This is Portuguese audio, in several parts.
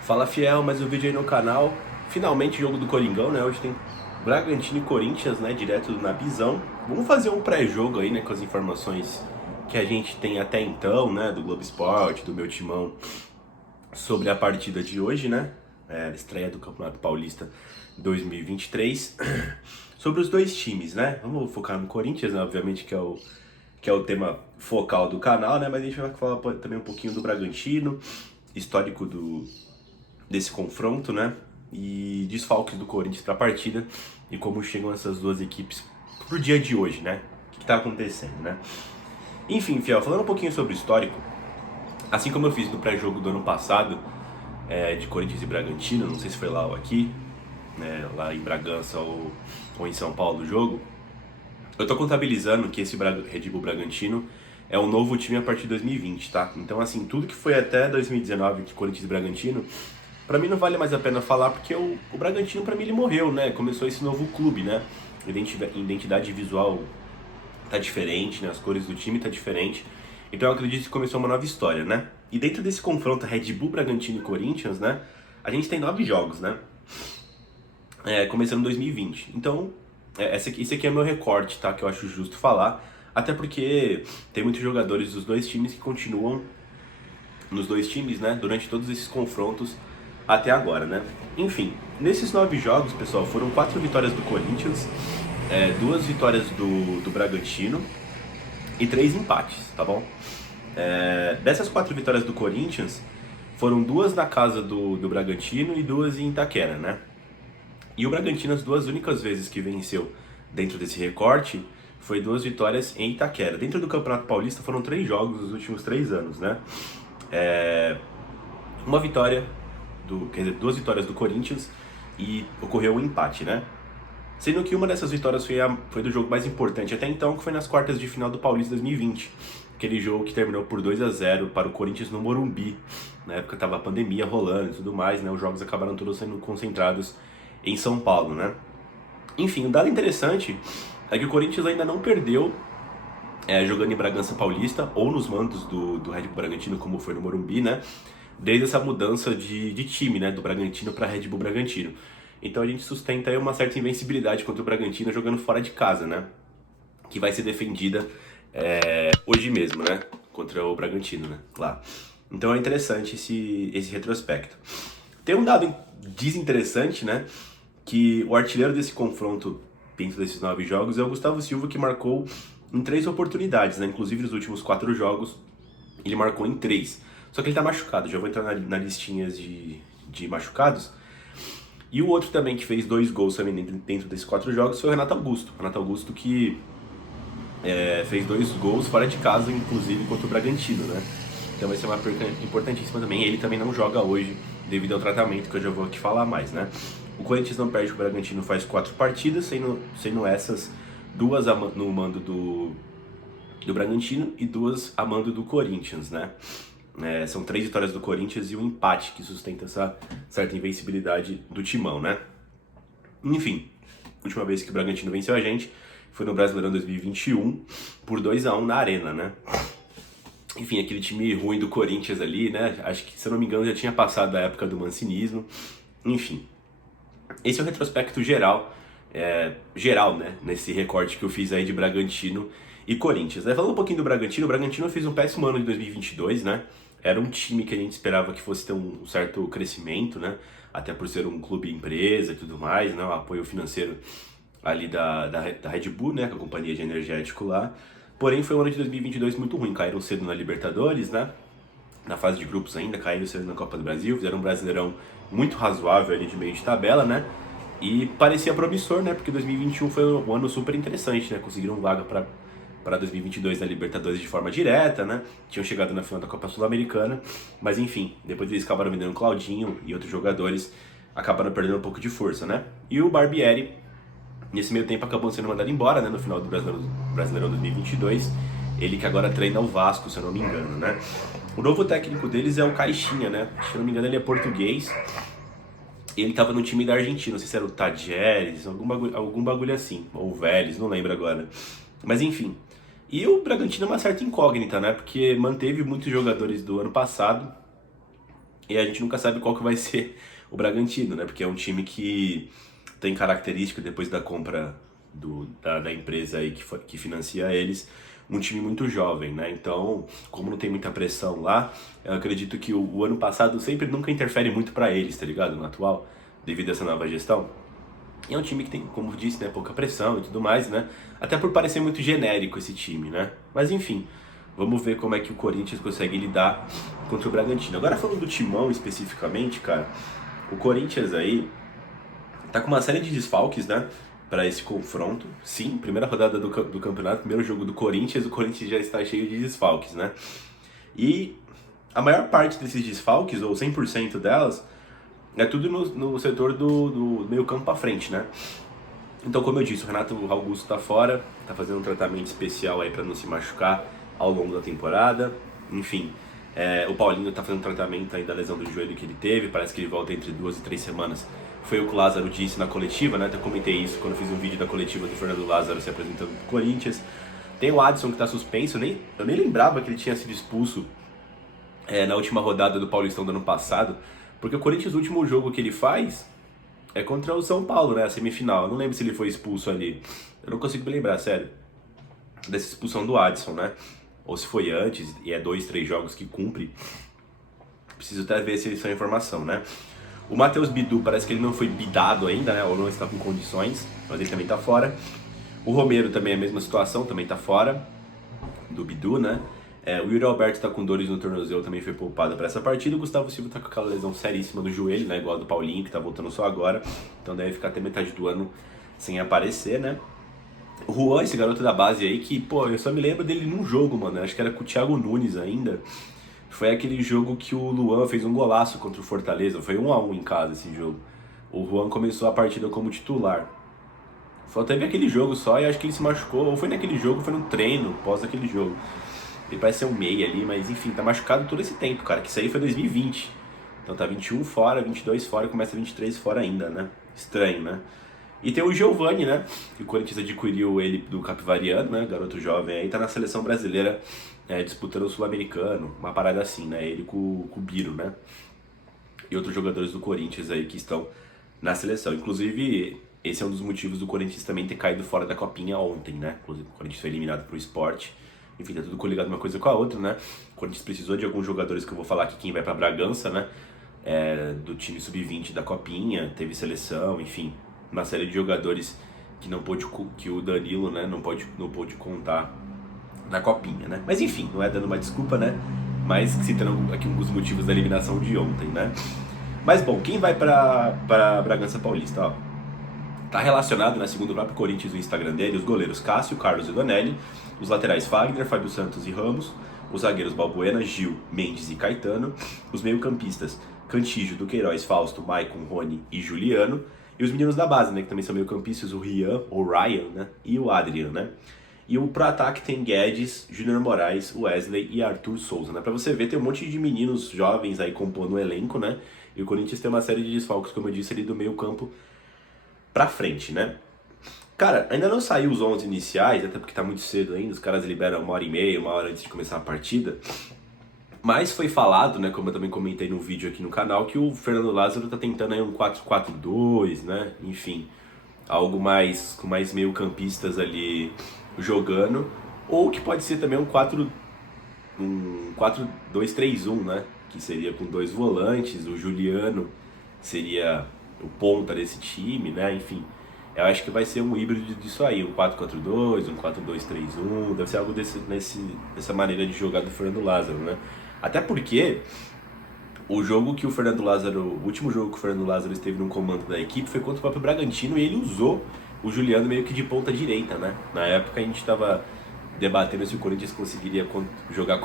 Fala fiel, mais um vídeo aí no canal. Finalmente jogo do Coringão, né? Hoje tem Bragantino e Corinthians, né? Direto na Bizão. Vamos fazer um pré-jogo aí, né? Com as informações que a gente tem até então, né? Do Globo Esporte, do meu timão, sobre a partida de hoje, né? A estreia do Campeonato Paulista 2023. Sobre os dois times, né? Vamos focar no Corinthians, né? Obviamente que é o tema focal do canal, né? Mas a gente vai falar também um pouquinho do Bragantino, histórico desse confronto, né? E desfalques do Corinthians para a partida e como chegam essas duas equipes pro dia de hoje, né? O que tá acontecendo, né? Enfim, Fiel, falando um pouquinho sobre o histórico, assim como eu fiz no pré-jogo do ano passado, de Corinthians e Bragantino, não sei se foi lá ou aqui, né, lá em Bragança ou em São Paulo o jogo, eu tô contabilizando que esse Red Bull Bragantino é um novo time a partir de 2020, tá? Então, assim, tudo que foi até 2019 de Corinthians e Bragantino, pra mim não vale mais a pena falar, porque o Bragantino, pra mim, ele morreu, né? Começou esse novo clube, né? Identidade visual tá diferente, né? As cores do time tá diferente. Então eu acredito que começou uma nova história, né? E dentro desse confronto Red Bull, Bragantino e Corinthians, né? A gente tem 9 jogos, né? Começando em 2020. Então, esse aqui é meu recorte, tá? Que eu acho justo falar. Até porque tem muitos jogadores dos dois times que continuam nos dois times, né? Durante todos esses confrontos até agora, né? Enfim, nesses 9 jogos, pessoal, foram 4 vitórias do Corinthians, 2 vitórias do Bragantino e 3 empates, tá bom? Dessas 4 vitórias do Corinthians, foram 2 na casa do Bragantino e 2 em Itaquera, né? E o Bragantino, as 2 únicas vezes que venceu dentro desse recorte, foi 2 vitórias em Itaquera. Dentro do Campeonato Paulista foram 3 jogos nos últimos 3 anos, né? Uma vitória, quer dizer, 2 vitórias do Corinthians e ocorreu um empate, né? Sendo que uma dessas vitórias foi do jogo mais importante até então, que foi nas quartas de final do Paulista 2020. Aquele jogo que terminou por 2-0 para o Corinthians no Morumbi. Na época tava a pandemia rolando e tudo mais, né? Os jogos acabaram todos sendo concentrados em São Paulo, né? Enfim, um dado interessante é que o Corinthians ainda não perdeu jogando em Bragança Paulista ou nos mandos do Red Bull Bragantino, como foi no Morumbi, né? Desde essa mudança de time, né? Do Bragantino para Red Bull Bragantino. Então a gente sustenta aí uma certa invencibilidade contra o Bragantino jogando fora de casa, né? Que vai ser defendida hoje mesmo, né? Contra o Bragantino, né? Lá. Então é interessante esse retrospecto. Tem um dado desinteressante, né? Que o artilheiro desse confronto dentro desses 9 jogos é o Gustavo Silva, que marcou em 3 oportunidades, né? Inclusive nos últimos 4 jogos ele marcou em 3. Só que ele tá machucado, já vou entrar na listinha de machucados. E o outro também que fez 2 gols também dentro desses 4 jogos foi o Renato Augusto. Renato Augusto que fez 2 gols fora de casa, inclusive contra o Bragantino, né? Então vai ser uma perca importantíssima também. Ele também não joga hoje devido ao tratamento, que eu já vou aqui falar mais, né? O Corinthians não perde, o Bragantino faz 4 partidas, sendo essas 2 no mando do Bragantino e 2 a mando do Corinthians, né? São 3 vitórias do Corinthians e um empate que sustenta essa certa invencibilidade do timão, né? Enfim, a última vez que o Bragantino venceu a gente foi no Brasileirão 2021 por 2-1 na Arena, né? Enfim, aquele time ruim do Corinthians ali, né? Acho que, se eu não me engano, já tinha passado a época do mancinismo. Enfim, esse é o retrospecto geral, né? Nesse recorte que eu fiz aí de Bragantino e Corinthians. Falando um pouquinho do Bragantino, o Bragantino fez um péssimo ano de 2022, né? Era um time que a gente esperava que fosse ter um certo crescimento, né? Até por ser um clube empresa e tudo mais, né? O apoio financeiro ali da Red Bull, né? Com a companhia de energético lá. Porém, foi um ano de 2022 muito ruim. Caíram cedo na Libertadores, né? Na fase de grupos ainda, caíram cedo na Copa do Brasil. Fizeram um Brasileirão muito razoável ali de meio de tabela, né? E parecia promissor, né? Porque 2021 foi um ano super interessante, né? Conseguiram vaga para 2022 na Libertadores de forma direta, né? Tinham chegado na final da Copa Sul-Americana, mas enfim, depois eles acabaram vendendo Claudinho e outros jogadores, acabaram perdendo um pouco de força, né? E o Barbieri, nesse meio tempo, acabou sendo mandado embora, né? No final do Brasileirão 2022, ele que agora treina o Vasco, se eu não me engano, né? O novo técnico deles é o Caixinha, né? Se eu não me engano, ele é português. Ele tava no time da Argentina, não sei se era o Tadjeres, algum bagulho assim, ou o Vélez, não lembro agora. Mas enfim. E o Bragantino é uma certa incógnita, né? Porque manteve muitos jogadores do ano passado E a gente nunca sabe qual que vai ser o Bragantino, né? Porque é um time que tem característica, depois da compra da empresa aí que financia eles, um time muito jovem, né? Então, como não tem muita pressão lá, eu acredito que o ano passado sempre nunca interfere muito pra eles, tá ligado? No atual, devido a essa nova gestão. E é um time que tem, como eu disse, né, pouca pressão e tudo mais, né? Até por parecer muito genérico esse time, né? Mas enfim, vamos ver como é que o Corinthians consegue lidar contra o Bragantino. Agora falando do Timão especificamente, cara, o Corinthians aí tá com uma série de desfalques, né? Para esse confronto. Sim, primeira rodada do campeonato, primeiro jogo do Corinthians, o Corinthians já está cheio de desfalques, né? E a maior parte desses desfalques, ou 100% delas, é tudo no setor do meio campo para frente, né? Então, como eu disse, o Renato Augusto tá fora, tá fazendo um tratamento especial aí para não se machucar ao longo da temporada. Enfim, o Paulinho tá fazendo um tratamento aí da lesão do joelho que ele teve, parece que ele volta entre 2 e 3 semanas. Foi o que o Lázaro disse na coletiva, né? Até comentei isso quando eu fiz um vídeo da coletiva do Fernando Lázaro se apresentando pro Corinthians. Tem o Adson que tá suspenso, eu nem lembrava que ele tinha sido expulso na última rodada do Paulistão do ano passado, porque o Corinthians, o último jogo que ele faz é contra o São Paulo, né? A semifinal. Eu não lembro se ele foi expulso ali. Eu não consigo me lembrar, sério. Dessa expulsão do Adson, né? Ou se foi antes, e é 2, 3 jogos que cumpre. Preciso até ver se isso é informação, né? O Matheus Bidu parece que ele não foi bidado ainda, né? Ou não está com condições, mas ele também tá fora. O Romero também é a mesma situação, também tá fora do Bidu, né? O Yuri Alberto tá com dores no tornozelo, também foi poupado para essa partida. O Gustavo Silva tá com aquela lesão seríssima do joelho, né? Igual a do Paulinho, que tá voltando só agora. Então deve ficar até metade do ano sem aparecer, né? O Juan, esse garoto da base aí, que, pô, eu só me lembro dele num jogo, mano. Acho que era com o Thiago Nunes ainda. Foi aquele jogo que o Luan fez um golaço contra o Fortaleza. Foi 1-1 em casa esse jogo. O Juan começou a partida como titular. Só teve aquele jogo só e acho que ele se machucou. Ou foi naquele jogo, ou foi no treino, pós aquele jogo. Ele parece ser um meia ali, mas enfim, tá machucado todo esse tempo, cara. Que isso aí foi 2020. Então tá 21 fora, 22 fora, começa 23 fora ainda, né? Estranho, né? E tem o Giovani, né? Que o Corinthians adquiriu ele do Capivariano, né? Garoto jovem aí, tá na seleção brasileira disputando o Sul-Americano. Uma parada assim, né? Ele com o Biro, né? E outros jogadores do Corinthians aí que estão na seleção. Inclusive, esse é um dos motivos do Corinthians também ter caído fora da Copinha ontem, né? Inclusive, o Corinthians foi eliminado pro Sport. Enfim, tá tudo coligado uma coisa com a outra, né? O Corinthians precisou de alguns jogadores que eu vou falar aqui, quem vai pra Bragança, né? Do time sub-20 da Copinha, teve seleção, enfim, uma série de jogadores que não pôde, que o Danilo, né, não pôde contar na Copinha, né? Mas enfim, não é dando uma desculpa, né? Mas citando aqui alguns motivos da eliminação de ontem, né? Mas bom, quem vai para Bragança Paulista, ó? Tá relacionado, né, segundo o próprio Corinthians no Instagram dele, os goleiros Cássio, Carlos e Donelli, os laterais Fagner, Fábio Santos e Ramos, os zagueiros Balbuena, Gil, Mendes e Caetano, os meio-campistas Cantígio, Duqueiroz, Fausto, Maicon, Rony e Juliano, e os meninos da base, né, que também são meio-campistas, o Rian, o Ryan, né, e o Adrian, né. E o pro ataque tem Guedes, Júnior Moraes, Wesley e Arthur Souza, né. Pra você ver, tem um monte de meninos jovens aí compondo o elenco, né, e o Corinthians tem uma série de desfalques, como eu disse, ali do meio-campo pra frente, né. Cara, ainda não saiu os 11 iniciais, até porque tá muito cedo ainda, os caras liberam 1h30, 1 hora antes de começar a partida. Mas foi falado, né, como eu também comentei no vídeo aqui no canal, que o Fernando Lázaro tá tentando aí um 4-4-2, né, enfim, algo mais com mais meio campistas ali jogando, ou que pode ser também um 4-2-3-1, né, que seria com 2 volantes, o Juliano seria o ponta desse time, né, enfim. Eu acho que vai ser um híbrido disso aí, um 4-4-2, um 4-2-3-1, deve ser algo dessa maneira de jogar do Fernando Lázaro, né? Até porque o jogo que o Fernando Lázaro, o último jogo que o Fernando Lázaro esteve no comando da equipe foi contra o próprio Bragantino e ele usou o Juliano meio que de ponta direita, né? Na época a gente estava debatendo se o Corinthians conseguiria jogar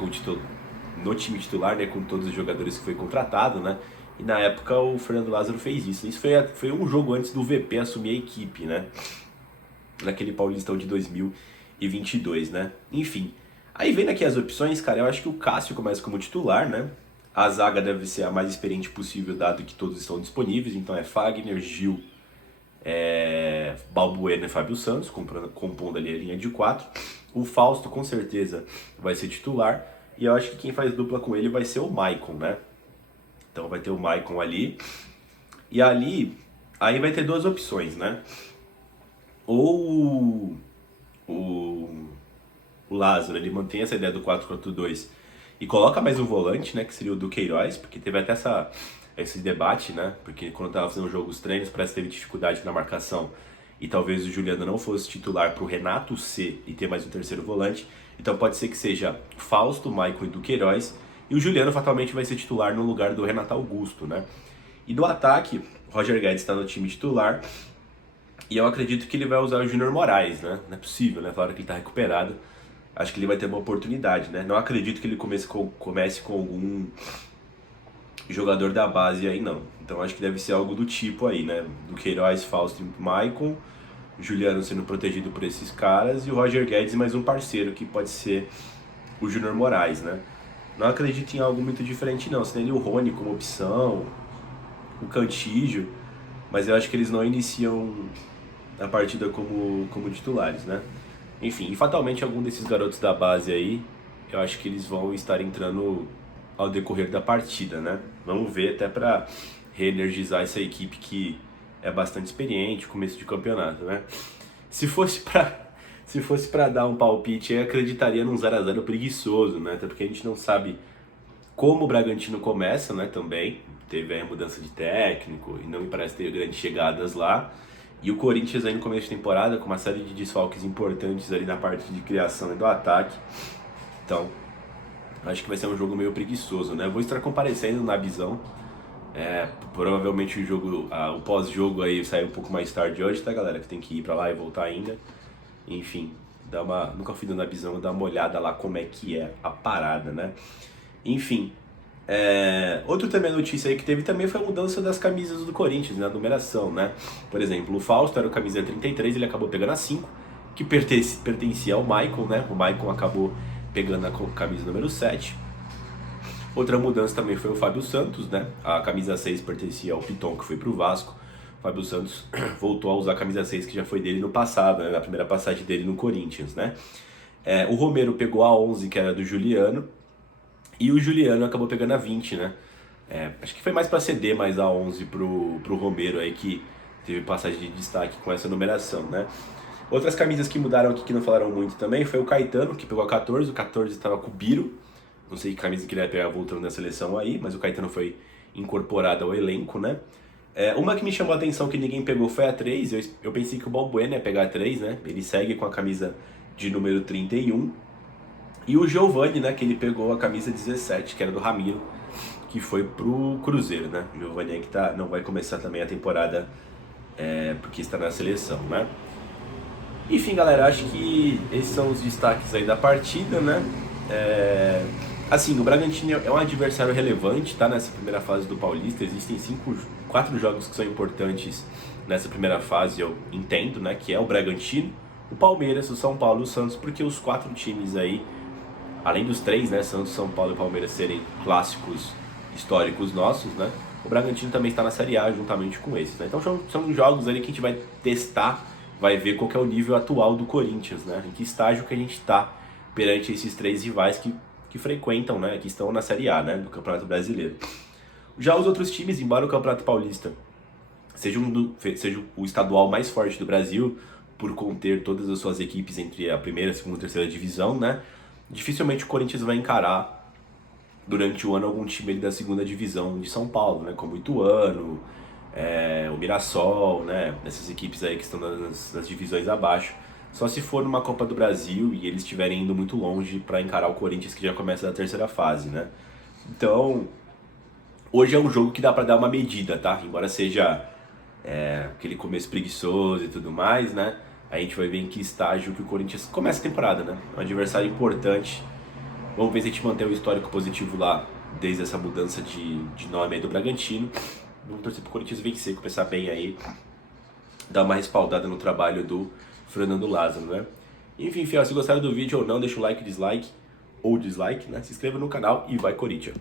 no time titular, né, com todos os jogadores que foi contratado, né? E na época o Fernando Lázaro fez isso. Isso foi um jogo antes do VP assumir a equipe, né? Naquele Paulistão de 2022, né? Enfim. Aí vendo aqui as opções, cara, eu acho que o Cássio começa como titular, né? A zaga deve ser a mais experiente possível, dado que todos estão disponíveis. Então é Fagner, Gil, Balbuena e Fábio Santos, compondo ali a linha de 4. O Fausto com certeza vai ser titular. E eu acho que quem faz dupla com ele vai ser o Maicon, né? Então vai ter o Maicon ali. E ali, aí vai ter duas opções, né? Ou o Lázaro, ele mantém essa ideia do 4-4-2 e coloca mais um volante, né, que seria o Duqueiroz, porque teve até esse debate, né, porque quando tava fazendo o jogo, os treinos, parece que teve dificuldade na marcação e talvez o Juliano não fosse titular pro Renato ser e ter mais um terceiro volante, então pode ser que seja Fausto, Maicon e Duqueiroz, e o Juliano fatalmente vai ser titular no lugar do Renato Augusto, né. E no ataque, Roger Guedes está no time titular, e eu acredito que ele vai usar o Júnior Moraes, né, não é possível, né, claro que ele tá recuperado. Acho que ele vai ter uma oportunidade, né? Não acredito que ele comece com algum jogador da base aí, não. Então acho que deve ser algo do tipo aí, né? Do Queiroz, Fausto e Maicon, Juliano sendo protegido por esses caras e o Roger Guedes mais um parceiro, que pode ser o Júnior Moraes, né? Não acredito em algo muito diferente, não. Seria o Rony como opção, o Cantígio, mas eu acho que eles não iniciam a partida como titulares, né? Enfim, e fatalmente algum desses garotos da base aí, eu acho que eles vão estar entrando ao decorrer da partida, né? Vamos ver até para reenergizar essa equipe que é bastante experiente, começo de campeonato, né? Se fosse para dar um palpite, eu acreditaria num 0-0 preguiçoso, né? Até porque a gente não sabe como o Bragantino começa, né, também. Teve aí a mudança de técnico e não me parece ter grandes chegadas lá. E o Corinthians aí no começo de temporada com uma série de desfalques importantes ali na parte de criação e do ataque. Então, acho que vai ser um jogo meio preguiçoso, né? Vou estar comparecendo na Bizão. Provavelmente o pós-jogo aí sai um pouco mais tarde hoje, tá, galera? Que tem que ir pra lá e voltar ainda. Enfim, nunca fui na Bizão, vou dar uma olhada lá como é que é a parada, né? Enfim, outro também notícia aí que teve também foi a mudança das camisas do Corinthians, na numeração, né? Por exemplo, o Fausto era o camisa 33, ele acabou pegando a 5, que pertencia ao Maicon, né? O Maicon acabou pegando a camisa número 7. Outra mudança também foi o Fábio Santos, né? A camisa 6 pertencia ao Piton, que foi pro Vasco. O Fábio Santos voltou a usar a camisa 6, que já foi dele no passado, né? Na primeira passagem dele no Corinthians, né? O Romero pegou a 11, que era do Juliano. E o Juliano acabou pegando a 20, né? Acho que foi mais para ceder mais a 11 pro Romero aí, que teve passagem de destaque com essa numeração, né? Outras camisas que mudaram aqui, que não falaram muito também, foi o Caetano, que pegou a 14. O 14 estava com o Biro. Não sei que camisa que ele vai pegar voltando na seleção aí, mas o Caetano foi incorporado ao elenco, né? Uma que me chamou a atenção que ninguém pegou foi a 3. Eu pensei que o Balbuena ia pegar a 3, né? Ele segue com a camisa de número 31. E o Giovani, né, que ele pegou a camisa 17, que era do Ramiro, que foi pro Cruzeiro, né? O Giovani aí que não vai começar também a temporada porque está na seleção, né? Enfim, galera, acho que esses são os destaques aí da partida, né? Assim, o Bragantino é um adversário relevante, tá? Nessa primeira fase do Paulista, existem 4 jogos que são importantes nessa primeira fase, eu entendo, né? Que é o Bragantino, o Palmeiras, o São Paulo e o Santos, porque os 4 times aí, além dos 3, né, Santos, São Paulo e Palmeiras serem clássicos históricos nossos, né, o Bragantino também está na Série A juntamente com esses, né? Então são jogos ali que a gente vai testar, vai ver qual que é o nível atual do Corinthians, né, em que estágio que a gente está perante esses 3 rivais que frequentam, né, que estão na Série A, né, do Campeonato Brasileiro. Já os outros times, embora o Campeonato Paulista seja o estadual mais forte do Brasil, por conter todas as suas equipes entre a primeira, segunda e terceira divisão, né, dificilmente o Corinthians vai encarar durante o ano algum time da segunda divisão de São Paulo, né? Como o Ituano, o Mirassol, né? Essas equipes aí que estão nas divisões abaixo. Só se for numa Copa do Brasil e eles estiverem indo muito longe para encarar o Corinthians, que já começa da terceira fase, né? Então, hoje é um jogo que dá para dar uma medida, tá? Embora seja aquele começo preguiçoso e tudo mais, né? A gente vai ver em que estágio que o Corinthians começa a temporada, né? É um adversário importante. Vamos ver se a gente mantém o histórico positivo lá, desde essa mudança de nome aí do Bragantino. Vamos torcer pro Corinthians vencer, começar bem aí, dar uma respaldada no trabalho do Fernando Lázaro, né? Enfim, fiel, se gostaram do vídeo ou não, deixa o like, dislike, ou dislike, né? Se inscreva no canal e vai Corinthians!